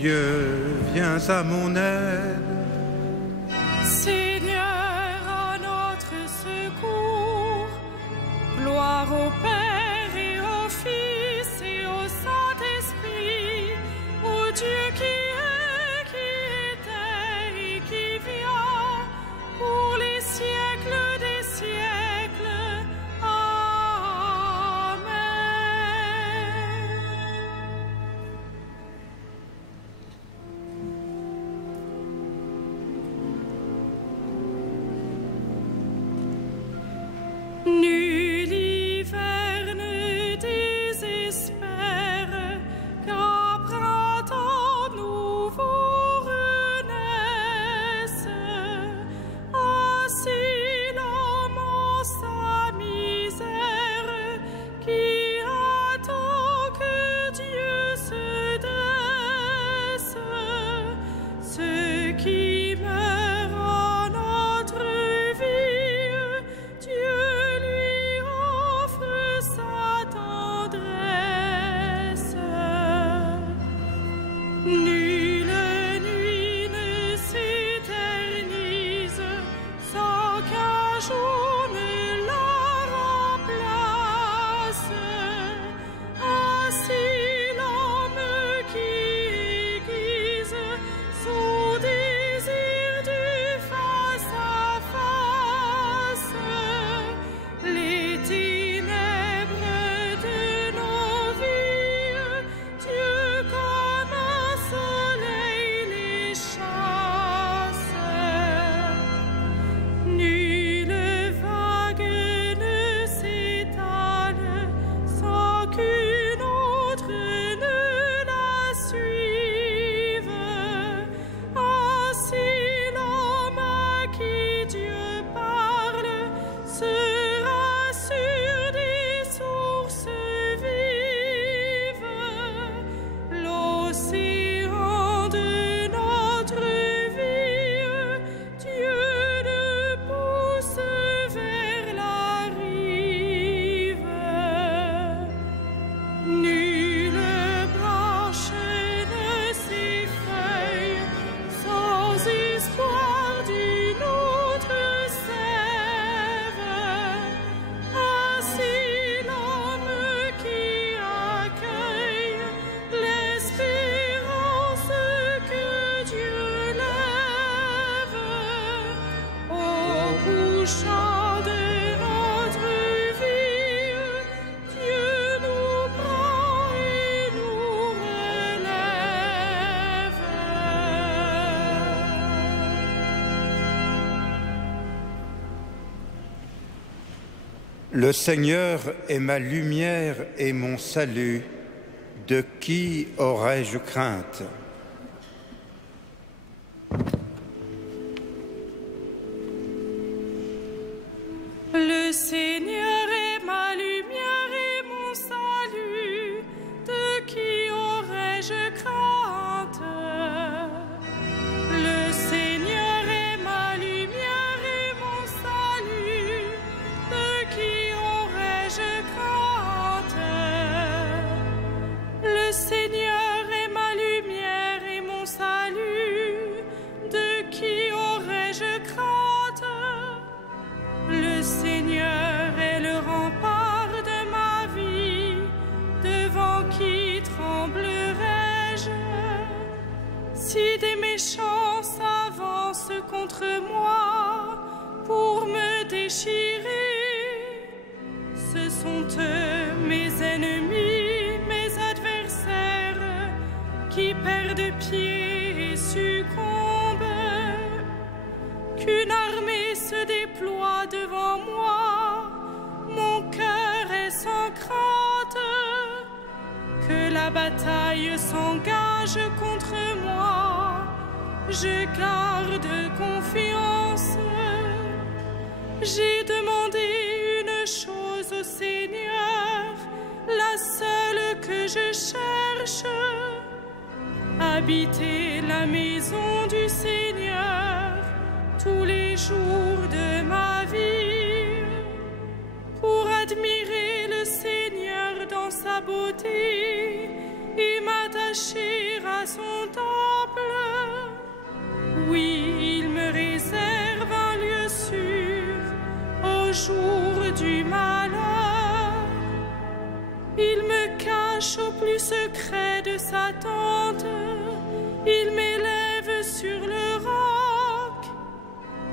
Dieu, viens à mon aide. Seigneur, à notre secours. Gloire au Père et au Fils et au Saint-Esprit, au Dieu qui est, qui était et qui vient, pour les siècles des siècles. Amen. Nul hiver ne désespère qu'un printemps nouveau renaisse. Ainsi l'homme en sa misère qui attend que Dieu se dresse. Ceux qui meurent en notre vie, Dieu lui offre sa tendresse. Nulle nuit ne s'éternise sans qu'un jour ne la remplace. Ainsi l'homme qui aiguise son désir du face à face, les ténèbres de nos vies, Dieu comme un soleil les chasse. Nulle vague ne s'étale sans qu'une autre ne la suive. Ainsi l'homme à qui Dieu parle sera sur des sources vives. L'océan de notre vie, Dieu le pousse vers la rive. Nulle branche ne s'effeuille sans espoir d'une autre sève. Ainsi l'homme qui accueille l'espérance que Dieu lève, au couchant de notre vie, Dieu nous prend et nous relève. Le Seigneur est ma lumière et mon salut. De qui aurais-je crainte? Le Seigneur est ma lumière et mon salut. De qui aurais-je crainte? Le Seigneur est ma lumière et mon salut. De qui aurais-je crainte? Le Seigneur est ma lumière et mon salut. De qui aurais-je crainte? Le Seigneur est le rempart de ma vie, devant qui tremblerais-je? Si des méchants s'avancent contre moi pour me déchirer, ce sont eux mes ennemis, mes adversaires, qui perdent pied et succombent. Qu'une armée se déploie devant moi, mon cœur est sans crainte. Que la bataille s'engage contre moi, je garde confiance. J'ai demandé une chose au Seigneur, la seule que je cherche, habiter la maison du Seigneur tous les jours de ma vie, pour admirer le Seigneur dans sa beauté et m'attacher à son temple. Oui, il me réserve un lieu sûr au jour du malheur. Il me cache au plus secret de sa tente. Il m'élève sur le roc.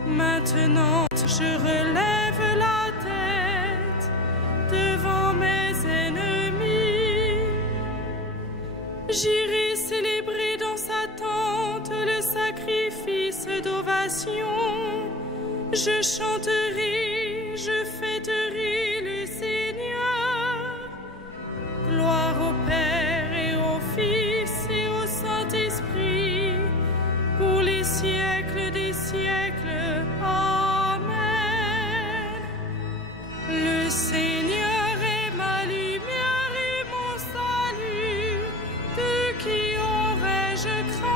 Maintenant, je relève la tête devant mes ennemis. J'irai célébrer dans sa tente le sacrifice d'ovation. Je chanterai, je fêterai le Seigneur. Gloire au Père et au Fils et au Saint-Esprit, pour les siècles des siècles. Amen. Le Seigneur est ma lumière et mon salut. De qui aurais-je crainte?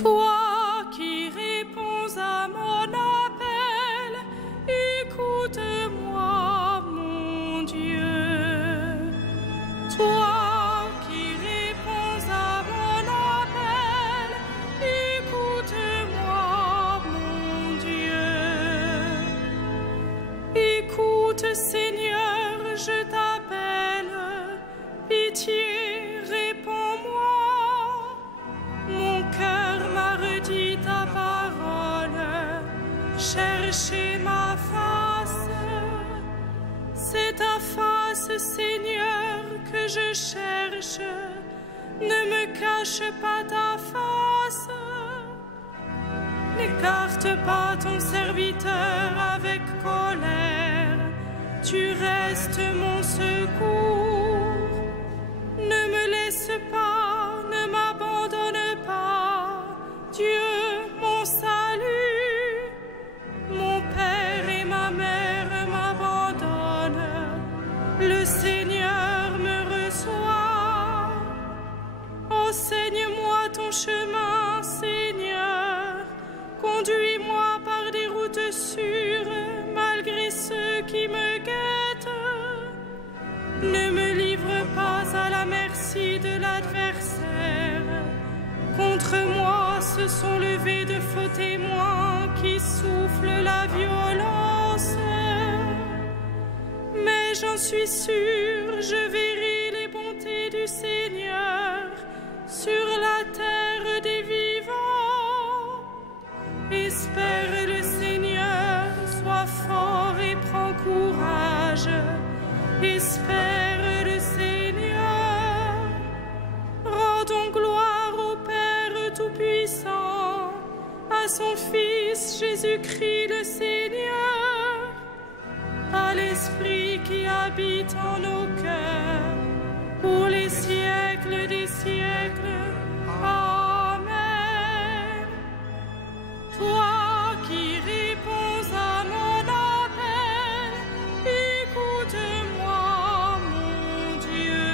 Toi qui réponds à mon appel, écoute-moi, mon Dieu. Toi qui réponds à mon appel, écoute-moi, mon Dieu. Écoute, Seigneur, je t'appelle, pitié, réponds-moi. Mon cœur m'a redit ta parole, cherchez ma face. C'est ta face, Seigneur, que je cherche. Ne me cache pas ta face. N'écarte pas ton serviteur avec colère. Tu restes mon secours. Ne me laisse pas, ne m'abandonne pas, Dieu, mon salut. Mon père et ma mère m'abandonnent, le Seigneur me reçoit. Enseigne-moi ton chemin, Seigneur. Conduis-moi par des routes sûres, malgré ceux qui me guettent. Ne me livre pas à la merci de l'adversaire. Contre moi se sont levés de faux témoins qui soufflent la violence. Mais j'en suis sûre, je verrai les bontés du Seigneur sur la terre des vivants. Espère le Seigneur, sois fort et prends courage. Espère le Seigneur. Rendons gloire au Père Tout-Puissant, à son Fils Jésus-Christ le Seigneur, à l'Esprit qui habite en nos cœurs, pour les siècles des siècles. Amen. Toi qui réponds à mon appel, écoute-moi, mon Dieu.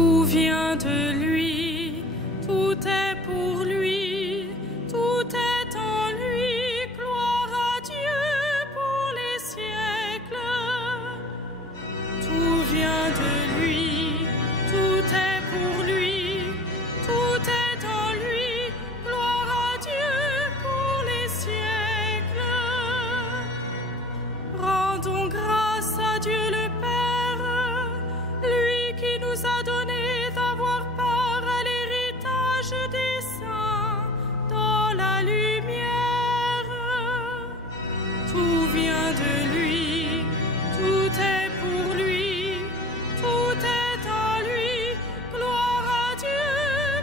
Tout vient de lui, tout est pour lui, tout est en lui. Gloire à Dieu pour les siècles. Tout vient de lui, tout est pour lui, tout est en lui. Gloire à Dieu pour les siècles. Rendons grâce à Dieu le Père, lui qui nous a donné d'avoir part à l'héritage des saints dans la lumière. Tout vient de lui, tout est pour lui, tout est en lui. Gloire à Dieu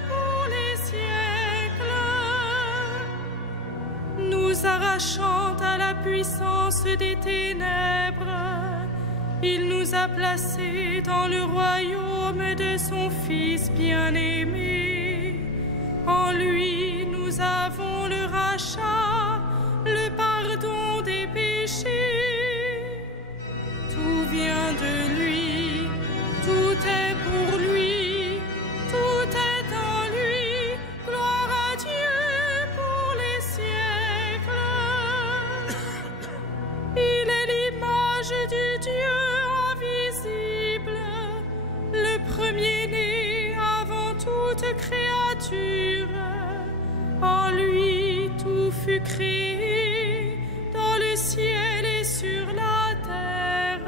pour les siècles. Nous arrachant à la puissance des ténèbres, il nous a placés dans le royaume de son Fils bien-aimé. En lui, nous avons le rachat, le pardon des péchés. Tout vient de lui, tout est pour lui, tout est en lui. Gloire à Dieu pour les siècles. Il est l'image du Dieu invisible, le premier-né avant toute créature. En lui tout fut créé, dans le ciel et sur la terre.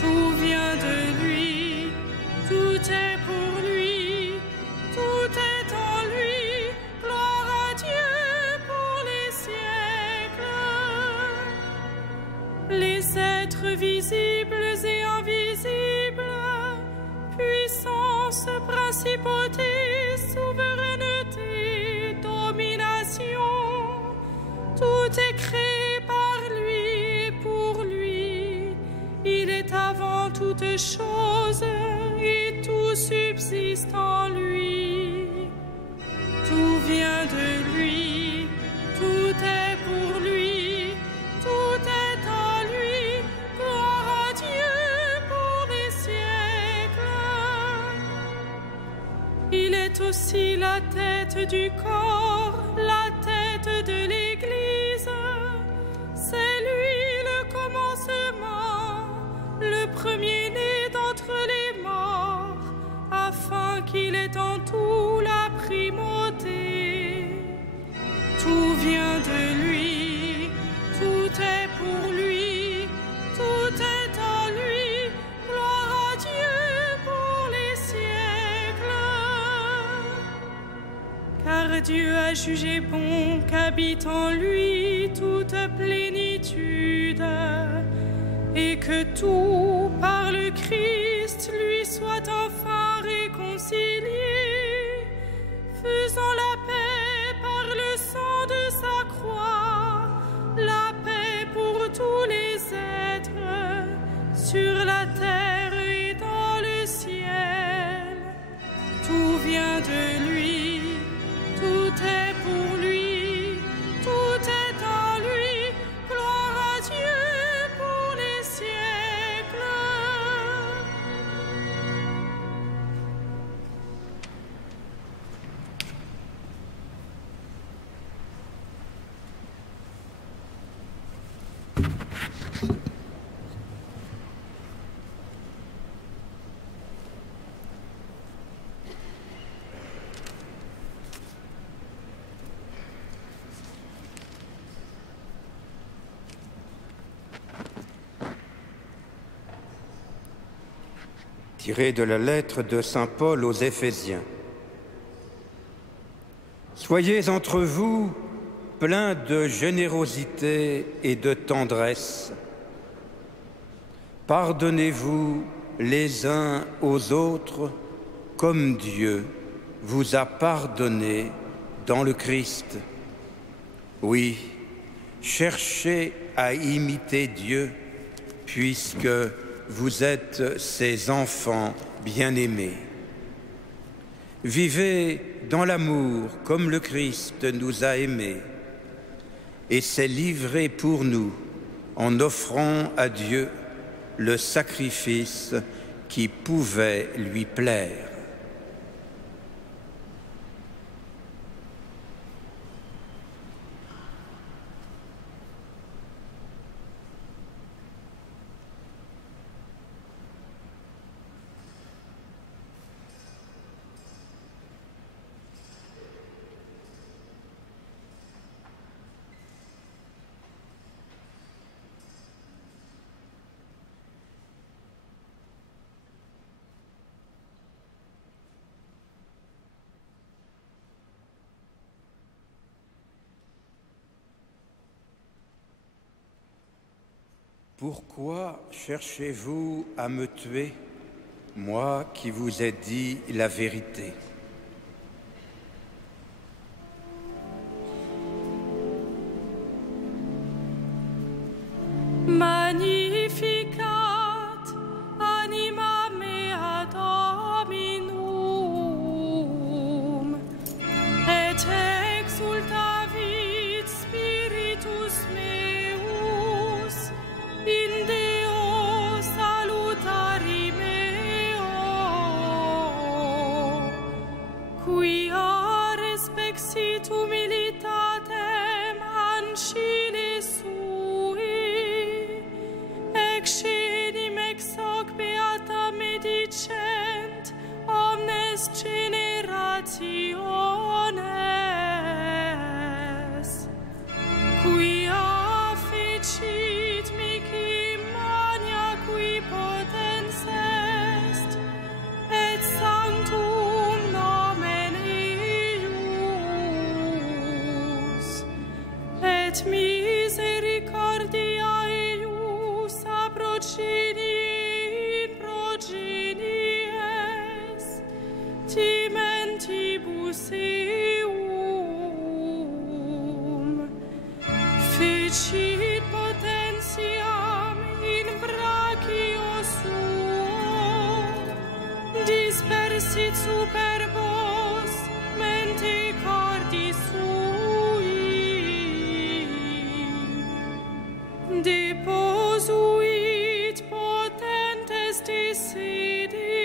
Tout vient de lui, tout est pour lui, tout est en lui. Gloire à Dieu pour les siècles. Les êtres visibles et invisibles, puissance, principauté, souveraineté, domination, tout est créé par lui et pour lui. Il est avant toute chose et tout subsiste en lui. Tout vient de lui, tout est pour lui, tout est en lui. Gloire à Dieu pour les siècles. Il est aussi la tête du corps, la tête de l'Église. C'est lui le commencement, le premier-né d'entre les morts, afin qu'il ait en tout la primauté. Tout vient de lui, tout est pour lui, tout est en lui. Gloire à Dieu pour les siècles. Car Dieu a jugé bon qu'habite en lui toute plénitude, et que tout par le Christ lui soit enfin réconcilié, faisant la paix par le sang de sa croix, la paix pour tous les êtres sur la terre et dans le ciel. Tout vient de lui, tout est pour lui, tout est en lui. Gloire à Dieu pour les siècles. Tiré de la lettre de saint Paul aux Éphésiens. Soyez entre vous pleins de générosité et de tendresse. Pardonnez-vous les uns aux autres comme Dieu vous a pardonné dans le Christ. Oui, cherchez à imiter Dieu, puisque vous êtes ses enfants bien-aimés. Vivez dans l'amour comme le Christ nous a aimés et s'est livré pour nous en offrant à Dieu le sacrifice qui pouvait lui plaire. Pourquoi cherchez-vous à me tuer, moi qui vous ai dit la vérité? Magnificat anima mea Dominum, et exultavit spiritus meus in Deo salutari meo, quia respexit humilitatem ancili sui, excenim ex hoc beata medicent omnes generationes, quia fecit mihi magna qui potens est, et sanctum nomen eius, et misericordia eius a progenie in progenies, timentibus eum, fecit potentiam in brachio suo, dispersit superbos mente cordi sui, deposuit potentes de sedi,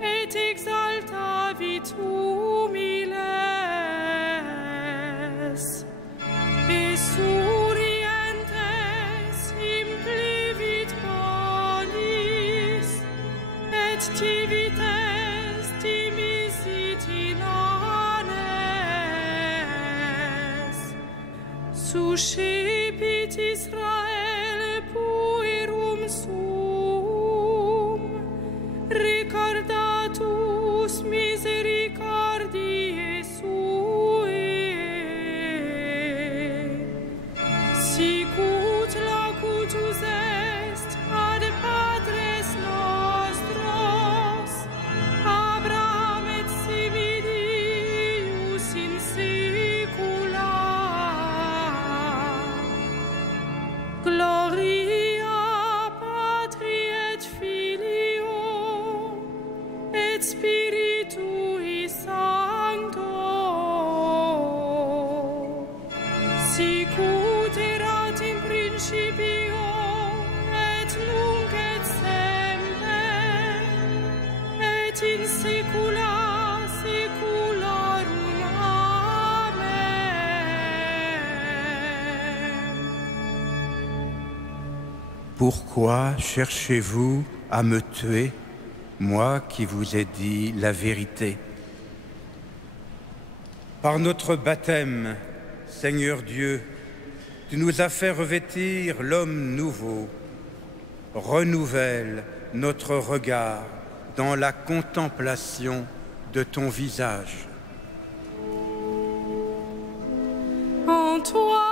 et exaltavit humiles, esurientes implevit bonis, et tivites dimisit inanes, suscepit Israel puerum suum, recordatus misericordiae suae, sicut locutus est ad patres nostros, Abraham et similius in saecula. Gloria Patri et Filio et Spiritui Sancto, sicut erat in principio et nunc et semper et in saecula saeculorum. Amen. Pourquoi cherchez-vous à me tuer, moi qui vous ai dit la vérité? Par notre baptême, Seigneur Dieu, tu nous as fait revêtir l'homme nouveau. Renouvelle notre regard dans la contemplation de ton visage. En toi,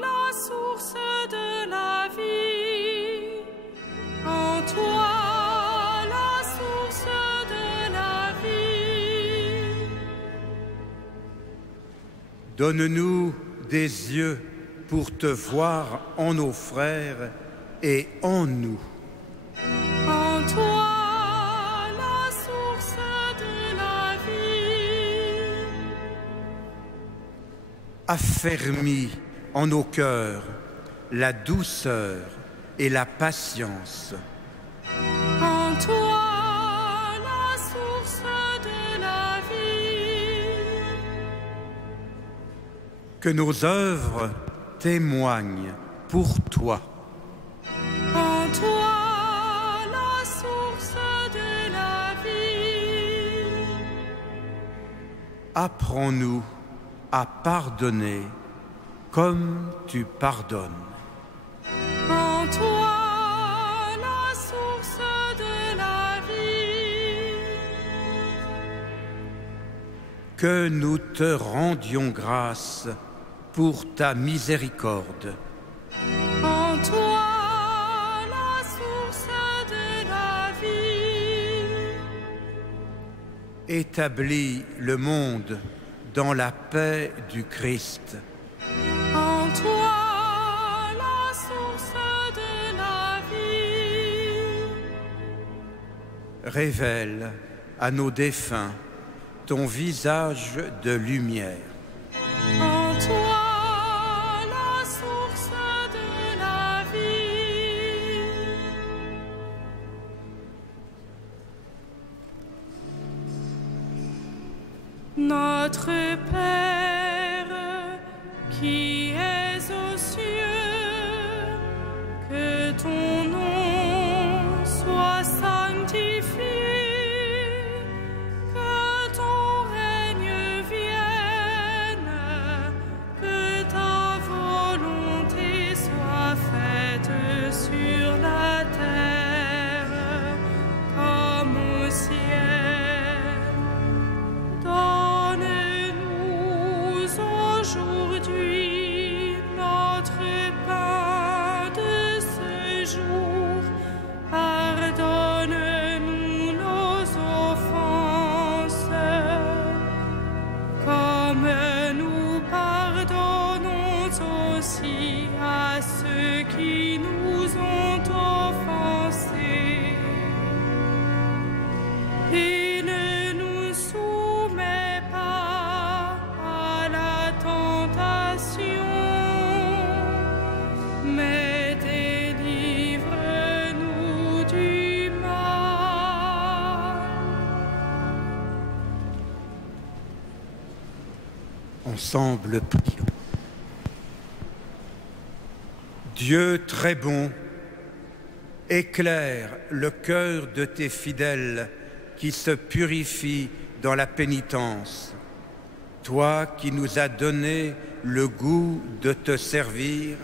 la source de la vie, en toi, la source de la vie. Donne-nous des yeux pour te voir en nos frères et en nous. En toi, la source de la vie. Affermis en nos cœurs la douceur et la patience. toi la source de la vie. Que nos œuvres témoignent pour toi. En toi la source de la vie. Apprends-nous à pardonner comme tu pardonnes. En toi la source de la vie. Que nous te rendions grâce pour ta miséricorde. En toi la source de la vie. Établis le monde dans la paix du Christ. En toi la source de la vie. Révèle à nos défunts ton visage de lumière. En toi la source de la vie. Notre Père qui es aux cieux, que ton nom soit sanctifié, que ton règne vienne, que ta volonté soit faite sur la terre comme au ciel. Donne-nous aujourd'hui notre pain de ce jour. Pardonne-nous nos offenses, comme nous pardonnons aussi à ceux qui nous ont offensés. Et ne nous soumets pas à la tentation, mais délivre-nous du mal. Ensemble, prions. Dieu très bon, éclaire le cœur de tes fidèles qui se purifient dans la pénitence. Toi qui nous as donné le goût de te servir,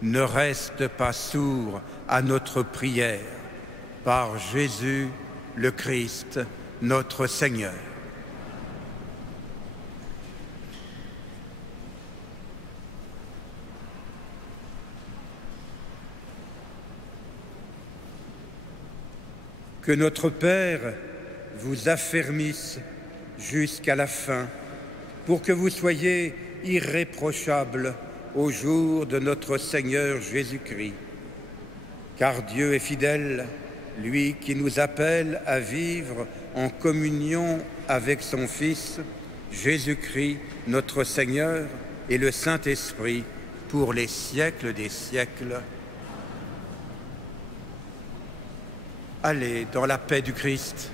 ne reste pas sourd à notre prière. Par Jésus le Christ, notre Seigneur. Que notre Père vous affermisse jusqu'à la fin, pour que vous soyez irréprochables au jour de notre Seigneur Jésus-Christ. Car Dieu est fidèle, lui qui nous appelle à vivre en communion avec son Fils, Jésus-Christ, notre Seigneur, et le Saint-Esprit, pour les siècles des siècles. Allez dans la paix du Christ.